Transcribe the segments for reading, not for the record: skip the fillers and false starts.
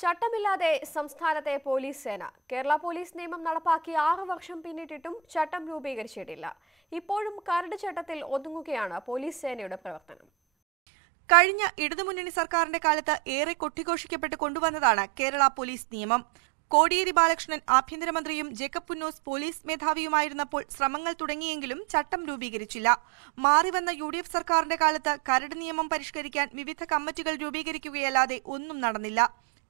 ചട്ടമില്ലാതെ സംസ്ഥാനത്തെ പോലീസ് സേന കേരള പോലീസ് നിയമം നടപ്പാക്കി 6 വർഷം പിന്നിട്ടിട്ടും ചട്ടം രൂപീകരിച്ചിട്ടില്ല. ഇപ്പോഴും കരട് ചട്ടത്തിൽ ഒതുങ്ങുകയാണ് പോലീസ് സേനയുടെ പ്രവർത്തനം. കഴിഞ്ഞ ഇടതുമുന്നണി സർക്കാരിന്റെ കാലത്ത് ഏറെ കൊട്ടിഘോഷിക്കപ്പെട്ട് കൊണ്ടുവന്നതാണ് കേരള പോലീസ് നിയമം. കോടിയേരി ബാലകൃഷ്ണൻ ആഭ്യന്തരമന്ത്രിയും ജേക്കബ് പുന്നൂസ് പോലീസ് മേധാവിയുമായിരുന്നപ്പോൾ ശ്രമങ്ങൾ തുടങ്ങിയെങ്കിലും ചട്ടം രൂപീകരിച്ചില്ല. മാറിവന്ന UDF സർക്കാരിന്റെ കാലത്ത് കരട് നിയമം പരിഷ്കരിക്കാൻ വിവിധ കമ്മിറ്റികൾ രൂപീകരിക്കുകയല്ലാതെ ഒന്നും നടന്നില്ല.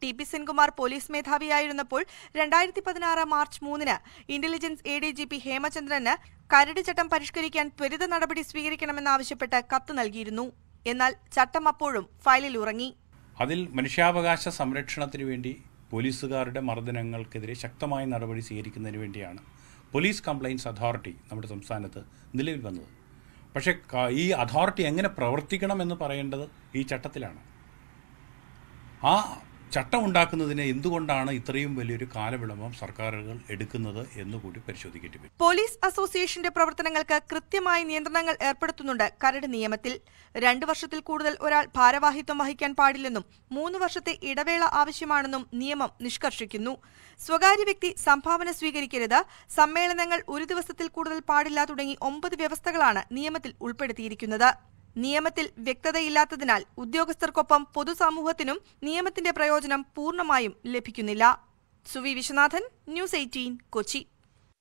TP സെൻകുമാർ പോലീസ് മേധാവിയായിരുന്നപ്പോൾ 2016 മാർച്ച് 3-ന് ഇന്റലിജൻസ് ADGP ഹേമചന്ദ്രന് കരട് ചട്ടം പരിഷ്കരിക്കാൻ ത്വരിത നടപടി സ്വീകരിക്കണമെന്നാവശ്യപ്പെട്ട് കത്ത് നൽകിയിരുന്നു. എന്നാൽ ചട്ടം അപ്പോഴും ഫയലിൽ ഉറങ്ങി. അതിൽ മനുഷ്യാവകാശ സംരക്ഷണത്തിന് വേണ്ടി പോലീസുകാരുടെ മർദ്ദനങ്ങൾക്കെതിരെ ശക്തമായ നടപടി സ്വീകരിക്കുന്നതിന് വേണ്ടിയാണ് പോലീസ് കംപ്ലയിൻസ് അതോറിറ്റി നമ്മുടെ സംസ്ഥാനത്ത് നിലവിൽ വന്നത്. പക്ഷേ ഈ അതോറിറ്റി എങ്ങനെ പ്രവർത്തിക്കണമെന്ന് പറയേണ്ടത് ഈ ചട്ടത്തിലാണ്. ആ ചട്ടം ഉണ്ടാക്കുന്നതിന് എന്തുകൊണ്ടാണ് ഇത്രയും വലിയൊരു കാലവിളംബം സർക്കാരുകൾ എടുക്കുന്നത് എന്നുകൂടി പരിശോധിക്കേണ്ടി വരും. പോലീസ് അസോസിയേഷന്റെ പ്രവർത്തനങ്ങൾക്ക് കൃത്യമായ നിയന്ത്രണങ്ങൾ ഏർപ്പെടുത്തുന്നുണ്ട് കരട് നിയമത്തിൽ. 2 വർഷത്തിൽ കൂടുതൽ ഒരാൾ ഭാരവാഹിത്വം വഹിക്കാൻ പാടില്ലെന്നും 3 വർഷത്തെ ഇടവേള ആവശ്യമാണെന്നും നിയമം നിഷ്കർഷിക്കുന്നു. സ്വകാര്യ വ്യക്തി സംഭാവന സ്വീകരിക്കരുത്, സമ്മേളനങ്ങൾ 1 ദിവസത്തിൽ കൂടുതൽ പാടില്ല തുടങ്ങി 9 വ്യവസ്ഥകളാണ് നിയമത്തിൽ ഉൾപ്പെടുത്തിയിരിക്കുന്നത്. നിയമത്തിൽ വ്യക്തതയില്ലാത്തതിനാൽ ഉദ്യോഗസ്ഥർക്കൊപ്പം പൊതുസമൂഹത്തിനും നിയമത്തിന്റെ പ്രയോജനം പൂർണ്ണമായും ലഭിക്കുന്നില്ല. സുവി വിശ്വനാഥൻ, News 18, കൊച്ചി.